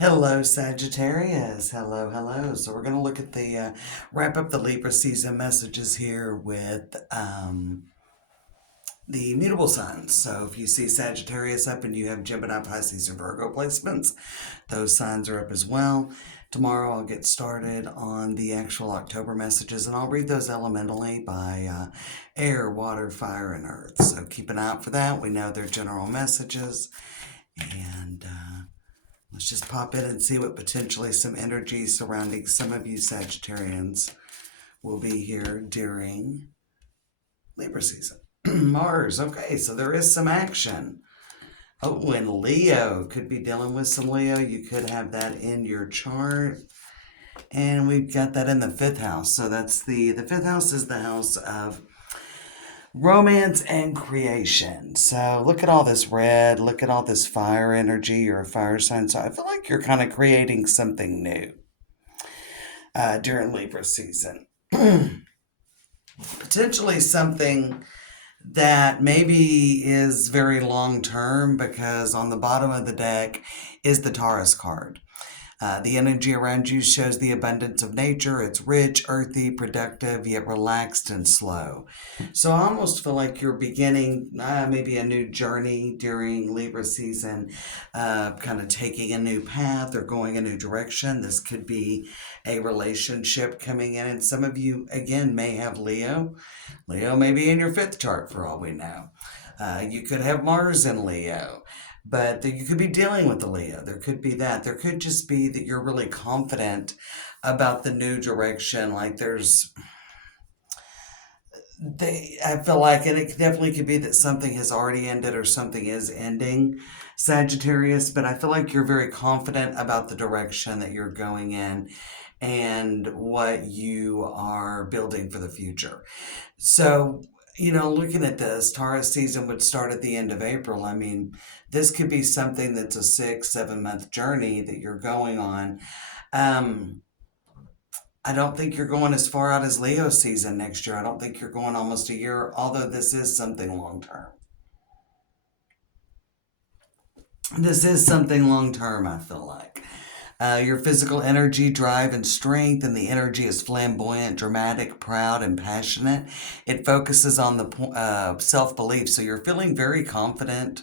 Hello, Sagittarius. Hello, hello. So we're going to look at wrap up the Libra season messages here with the mutable signs. So if you see Sagittarius up and you have Gemini, Pisces, or Virgo placements, those signs are up as well. Tomorrow I'll get started on the actual October messages and I'll read those elementally by air, water, fire, and earth. So keep an eye out for that. We know they're general messages. And let's just pop in and see what potentially some energy surrounding some of you Sagittarians will be here during Libra season. Mars, okay, so there is some action. Oh, and Leo, could be dealing with some Leo. You could have that in your chart. And we've got that in the fifth house. So that's the fifth house is the house of romance and creation. So look at all this red, look at all this fire energy. You're a fire sign. So I feel like you're kind of creating something new during Libra season. Potentially something that maybe is very long term because on the bottom of the deck is the Taurus card. The energy around you shows the abundance of nature. It's rich, earthy, productive, yet relaxed and slow. So I almost feel like you're beginning maybe a new journey during Libra season, kind of taking a new path or going a new direction. This could be a relationship coming in. And some of you, again, may have Leo. Leo may be in your fifth chart for all we know. You could have Mars in Leo. But you could be dealing with the Leo. There could be that. There could just be that you're really confident about the new direction. Like I feel like, and it definitely could be that something has already ended or something is ending, Sagittarius. But I feel like you're very confident about the direction that you're going in and what you are building for the future. So, looking at this, Taurus season would start at the end of April. I mean, this could be something that's a 6, 7 month journey that you're going on. I don't think you're going as far out as Leo season next year. I don't think you're going almost a year, although this is something long term. This is something long term, I feel like. Your physical energy, drive, and strength, and the energy is flamboyant, dramatic, proud, and passionate. It focuses on the self belief. So you're feeling very confident.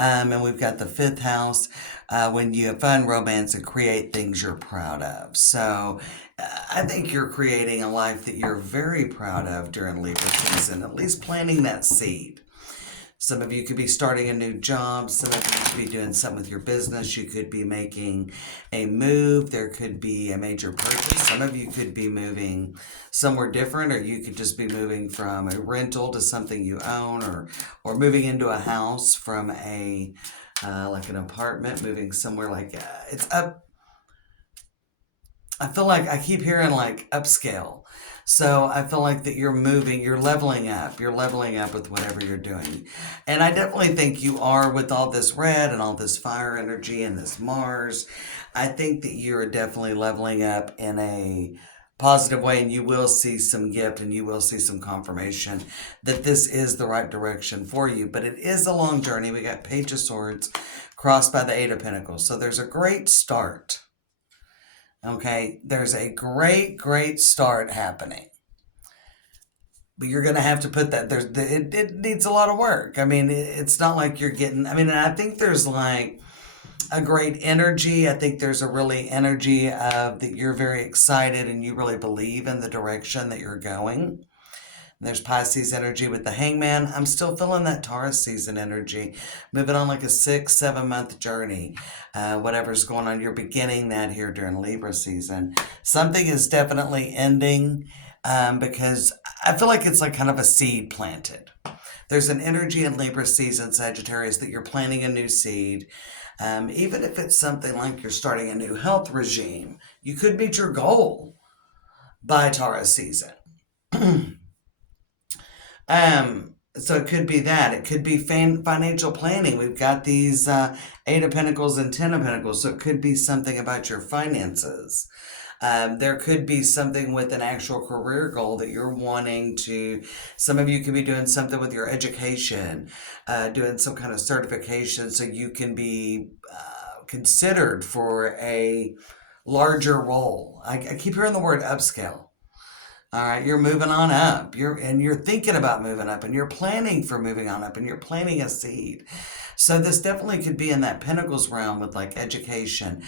And we've got the fifth house when you have fun, romance, and create things you're proud of. So I think you're creating a life that you're very proud of during Libra season, at least planting that seed. Some of you could be starting a new job. Some of you could be doing something with your business. You could be making a move. There could be a major purchase. Some of you could be moving somewhere different, or you could just be moving from a rental to something you own, or moving into a house from a like an apartment, moving somewhere like it's up. I feel like I keep hearing like upscale. So I feel like that you're moving, you're leveling up. You're leveling up with whatever you're doing. And I definitely think you are with all this red and all this fire energy and this Mars. I think that you're definitely leveling up in a positive way, and you will see some gift and you will see some confirmation that this is the right direction for you. But it is a long journey. We got Page of Swords crossed by the Eight of Pentacles. So there's a great start. Okay, there's a great start happening. But you're going to have to put that, it needs a lot of work. I mean, it's not like you're getting, I mean, and I think there's like a great energy. I think there's a really energy of that you're very excited and you really believe in the direction that you're going. There's Pisces energy with the Hangman. I'm still feeling that Taurus season energy. Moving on like a 6, 7 month journey. Whatever's going on, you're beginning that here during Libra season. Something is definitely ending because I feel like it's like kind of a seed planted. There's an energy in Libra season, Sagittarius, that you're planting a new seed. Even if it's something like you're starting a new health regime, you could meet your goal by Taurus season. So it could be that. It could be financial planning. We've got these Eight of Pentacles and Ten of Pentacles. So it could be something about your finances. There could be something with an actual career goal that you're wanting to. Some of you could be doing something with your education, doing some kind of certification so you can be considered for a larger role. I keep hearing the word upscale. All right, you're moving on up. You're thinking about moving up, and you're planning for moving on up, and you're planting a seed. So this definitely could be in that Pentacles realm with like education.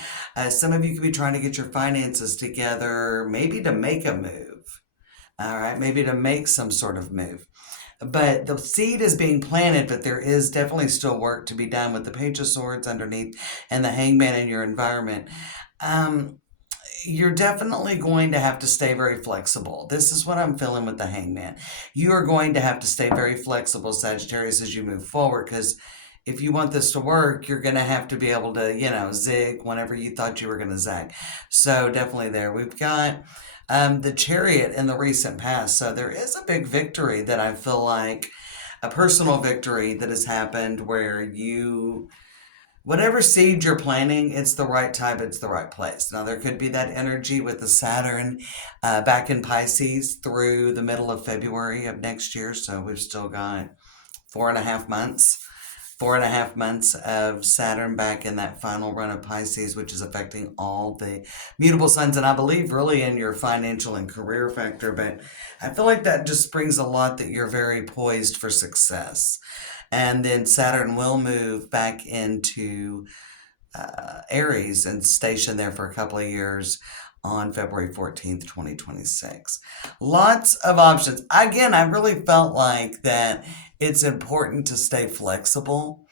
Some of you could be trying to get your finances together, maybe to make a move. All right, maybe to make some sort of move. But the seed is being planted, but there is definitely still work to be done with the Page of Swords underneath and the Hangman in your environment. Um, you're definitely going to have to stay very flexible. This is what I'm feeling with the Hangman. You are going to have to stay very flexible, Sagittarius, as you move forward, because if you want this to work, you're going to have to be able to, zig whenever you thought you were going to zag. So definitely there. We've got the Chariot in the recent past. So there is a big victory that I feel like, a personal victory that has happened where whatever seed you're planting, it's the right time, it's the right place. Now, there could be that energy with the Saturn back in Pisces through the middle of February of next year. So we've still got 4.5 months. 4.5 months of Saturn back in that final run of Pisces, which is affecting all the mutable signs, and I believe really in your financial and career factor. But I feel like that just brings a lot that you're very poised for success. And then Saturn will move back into Aries and station there for a couple of years on February 14th, 2026. Lots of options. Again, I really felt like that it's important to stay flexible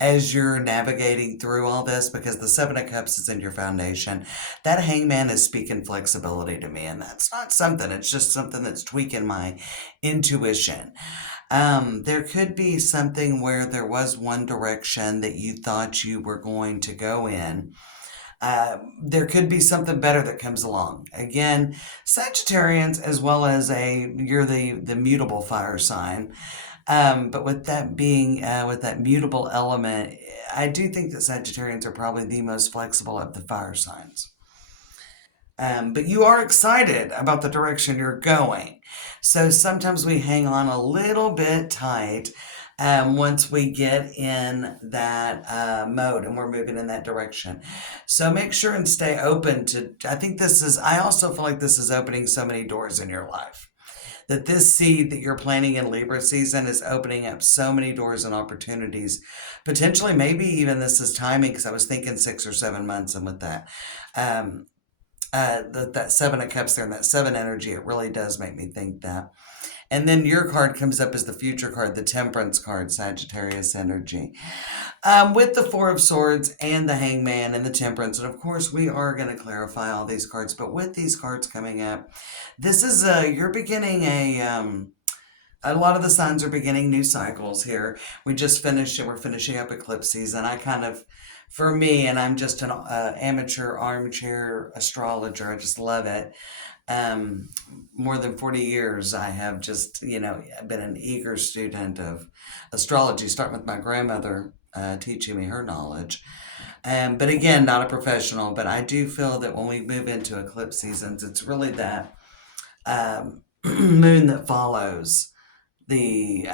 as you're navigating through all this, because the Seven of Cups is in your foundation. That Hangman is speaking flexibility to me, and that's not something, it's just something that's tweaking my intuition. There could be something where there was one direction that you thought you were going to go in. There could be something better that comes along. Again, Sagittarians, as well as you're the mutable fire sign. But with that being, with that mutable element, I do think that Sagittarians are probably the most flexible of the fire signs. But you are excited about the direction you're going. So sometimes we hang on a little bit tight once we get in that mode and we're moving in that direction. So make sure and stay open to, I also feel like this is opening so many doors in your life. That this seed that you're planting in Libra season is opening up so many doors and opportunities. Potentially, maybe even this is timing, because I was thinking 6 or 7 months, and with that. That Seven of Cups there and that 7 energy, it really does make me think that. And then your card comes up as the future card, the Temperance card, Sagittarius energy. With the Four of Swords and the Hangman and the Temperance. And of course, we are going to clarify all these cards. But with these cards coming up, this is you're beginning a lot of the signs are beginning new cycles here. We just finished and we're finishing up eclipse season. For me, and I'm just an amateur armchair astrologer, I just love it. More than 40 years, I have just, been an eager student of astrology, starting with my grandmother teaching me her knowledge. But again, not a professional, but I do feel that when we move into eclipse seasons, it's really that moon that follows the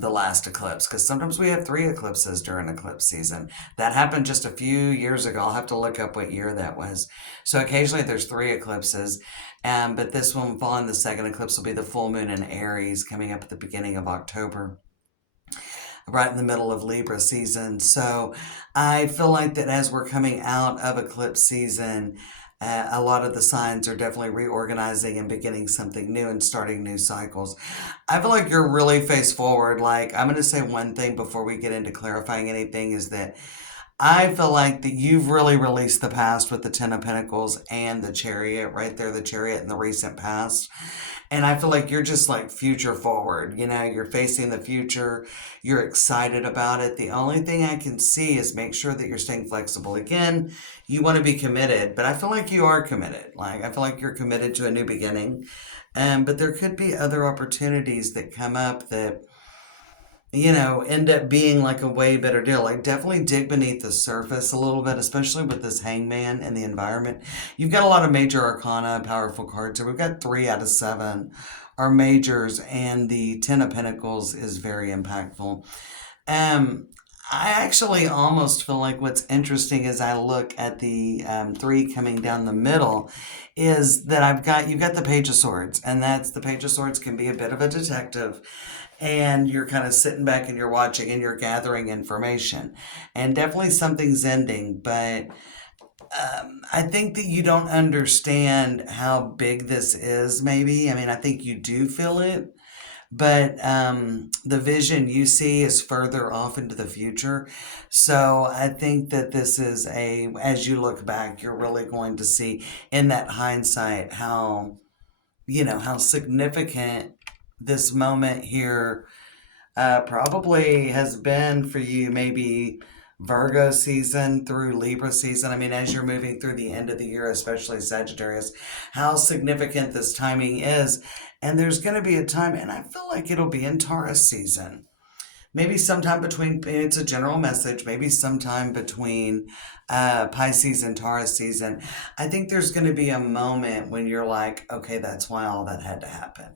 last eclipse, because sometimes we have 3 eclipses during eclipse season. That happened just a few years ago. I'll have to look up what year that was. So occasionally there's 3 eclipses, but this one following the second eclipse will be the full moon in Aries coming up at the beginning of October, right in the middle of Libra season. So I feel like that as we're coming out of eclipse season, a lot of the signs are definitely reorganizing and beginning something new and starting new cycles. I feel like you're really face forward. Like, I'm going to say one thing before we get into clarifying anything, is that I feel like that you've really released the past with the Ten of Pentacles and the Chariot right there, the Chariot in the recent past. And I feel like you're just like future forward. You're facing the future. You're excited about it. The only thing I can see is make sure that you're staying flexible. Again, you want to be committed, but I feel like you are committed. Like, I feel like you're committed to a new beginning. But there could be other opportunities that come up that, end up being like a way better deal. Like, definitely dig beneath the surface a little bit, especially with this Hangman and the environment. You've got a lot of major arcana, powerful cards. So we've got 3 out of 7 are majors, and the Ten of Pentacles is very impactful. I actually almost feel like what's interesting as I look at the three coming down the middle is that you've got the Page of Swords, and that's the Page of Swords can be a bit of a detective, and you're kind of sitting back and you're watching and you're gathering information, and definitely something's ending, but I think that you don't understand how big this is, maybe. I mean, I think you do feel it, but the vision you see is further off into the future. So I think that this is as you look back, you're really going to see in that hindsight how, how significant this moment here probably has been for you, maybe Virgo season through Libra season. I mean, as you're moving through the end of the year, especially Sagittarius, how significant this timing is. And there's going to be a time, and I feel like it'll be in Taurus season. Maybe sometime between, it's a general message, maybe sometime between Pisces and Taurus season. I think there's going to be a moment when you're like, okay, that's why all that had to happen.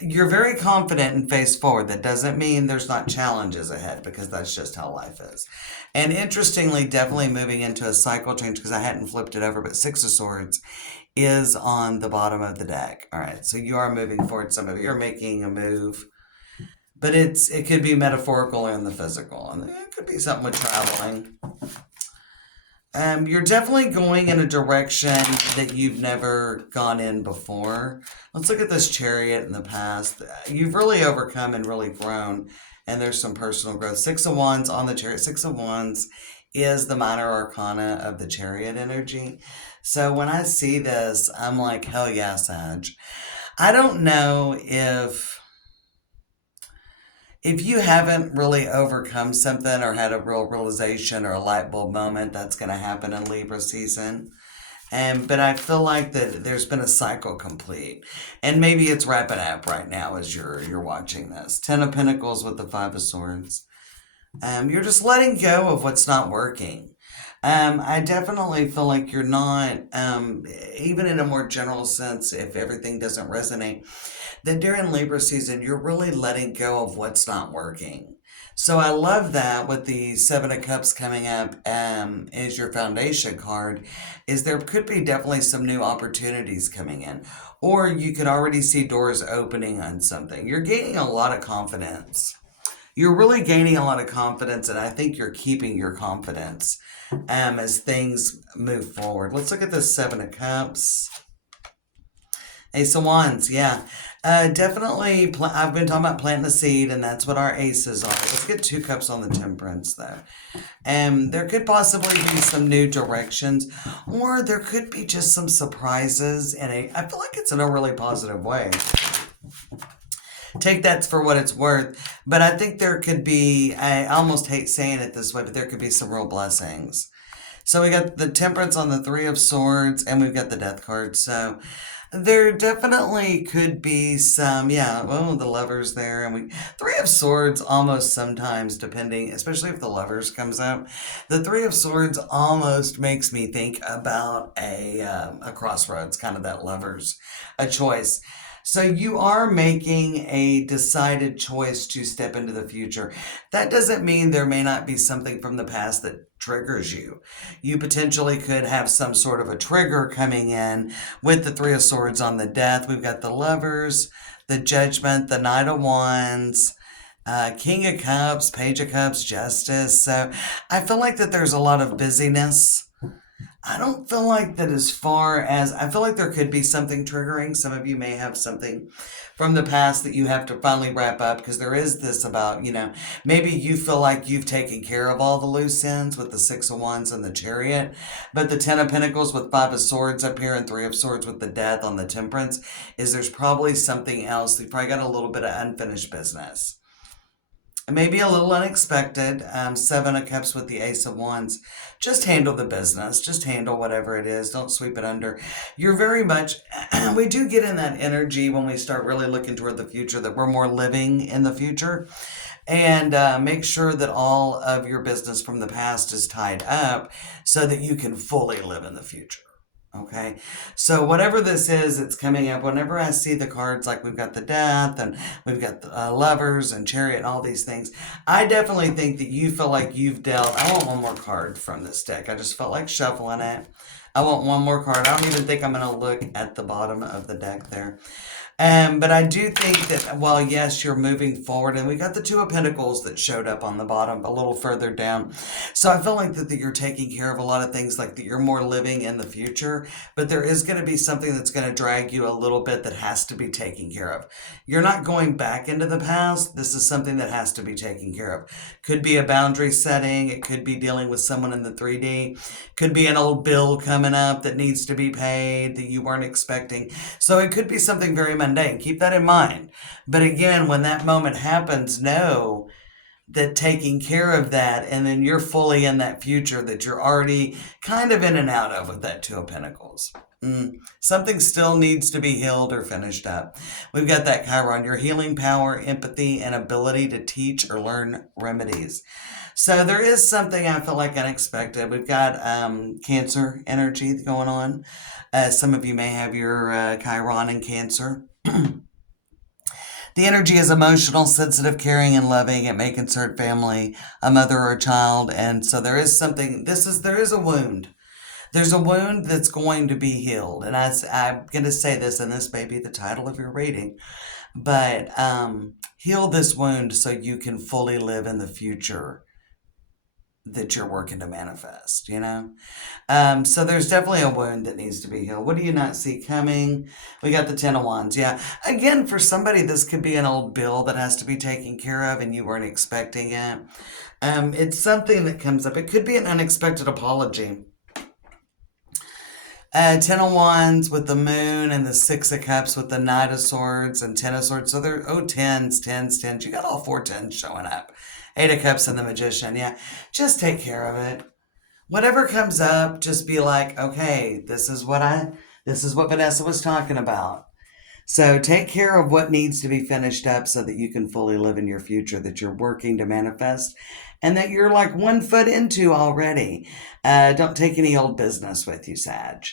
You're very confident and face forward. That doesn't mean there's not challenges ahead, because that's just how life is. And interestingly, definitely moving into a cycle change, because I hadn't flipped it over, but Six of Swords is on the bottom of the deck. All right, so you are moving forward. Some of you are making a move, but it could be metaphorical and the physical, and it could be something with traveling. You're definitely going in a direction that you've never gone in before. Let's look at this Chariot in the past. You've really overcome and really grown, and there's some personal growth. Six of Wands on the Chariot. Six of Wands is the minor arcana of the Chariot energy. So when I see this, I'm like, hell yeah, Sag. I don't know if you haven't really overcome something or had a real realization or a light bulb moment, that's going to happen in Libra season. But I feel like that there's been a cycle complete, and maybe it's wrapping up right now as you're watching this. Ten of Pentacles with the Five of Swords. You're just letting go of what's not working. I definitely feel like you're not, even in a more general sense, if everything doesn't resonate, that during Libra season, you're really letting go of what's not working. So I love that with the Seven of Cups coming up is your foundation card, is there could be definitely some new opportunities coming in. Or you could already see doors opening on something. You're gaining a lot of confidence. You're really gaining a lot of confidence, and I think you're keeping your confidence as things move forward. Let's look at the Seven of Cups. Ace of Wands, yeah. Definitely, I've been talking about planting a seed, and that's what our aces are. Let's get Two Cups on the Temperance, though. There could possibly be some new directions, or there could be just some surprises, and I feel like it's in a really positive way. Take that for what it's worth, but I think there could be, I almost hate saying it this way, but there could be some real blessings. So we got the Temperance on the Three of Swords, and we've got the Death card. So there definitely could be some, yeah, the Lovers there, and Three of Swords almost sometimes, depending, especially if the Lovers comes out, the Three of Swords almost makes me think about a crossroads, kind of that Lovers, a choice. So you are making a decided choice to step into the future. That doesn't mean there may not be something from the past that triggers you. You potentially could have some sort of a trigger coming in with the Three of Swords on the Death. We've got the Lovers, the Judgment, the Knight of Wands, King of Cups, Page of Cups, Justice. So I feel like that there's a lot of busyness. I don't feel like that I feel like there could be something triggering. Some of you may have something from the past that you have to finally wrap up, because there is this about, maybe you feel like you've taken care of all the loose ends with the Six of Wands and the Chariot, but the Ten of Pentacles with Five of Swords up here and Three of Swords with the Death on the Temperance there's probably something else. You've probably got a little bit of unfinished business. Maybe a little unexpected. Seven of Cups with the Ace of Wands. Just handle the business. Just handle whatever it is. Don't sweep it under. You're very much, we do get in that energy when we start really looking toward the future, that we're more living in the future. And make sure that all of your business from the past is tied up so that you can fully live in the future. Okay, so whatever this is, it's coming up. Whenever I see the cards, like we've got the Death and we've got the Lovers and Chariot and all these things, I definitely think that you feel like you've dealt. I want one more card from this deck. I just felt like shuffling it. I want one more card. I don't even think I'm going to look at the bottom of the deck there. But I do think that, well, yes, you're moving forward, and we got the Two of Pentacles that showed up on the bottom a little further down. So I feel like that you're taking care of a lot of things, like that you're more living in the future, but there is going to be something that's going to drag you a little bit that has to be taken care of. You're not going back into the past. This is something that has to be taken care of. Could be a boundary setting. It could be dealing with someone in the 3D. Could be an old bill coming up that needs to be paid that you weren't expecting. So it could be something very mundane. Keep that in mind. But again, when that moment happens, know that taking care of that, and then you're fully in that future that you're already kind of in and out of with that Two of Pentacles. Something still needs to be healed or finished up. We've got that Chiron, your healing power, empathy, and ability to teach or learn remedies. So there is something I feel like unexpected. We've got Cancer energy going on. Some of you may have your Chiron in Cancer. The energy is emotional, sensitive, caring, and loving. It may concern family, a mother or a child. And so there is something, there is a wound. There's a wound that's going to be healed. And I'm going to say this, and this may be the title of your reading, but heal this wound so you can fully live in the future that you're working to manifest, you know? So there's definitely a wound that needs to be healed. What do you not see coming? We got the Ten of Wands. Yeah. Again, for somebody, this could be an old bill that has to be taken care of and you weren't expecting it. It's something that comes up. It could be an unexpected apology. Ten of Wands with the Moon and the Six of Cups with the Knight of Swords and Ten of Swords. So they're, tens, tens, tens. You got all four tens showing up. Eight of Cups and the Magician. Yeah, just take care of it. Whatever comes up, just be like, okay, this is what Vanessa was talking about. So take care of what needs to be finished up so that you can fully live in your future that you're working to manifest and that you're like 1 foot into already. Don't take any old business with you, Sag.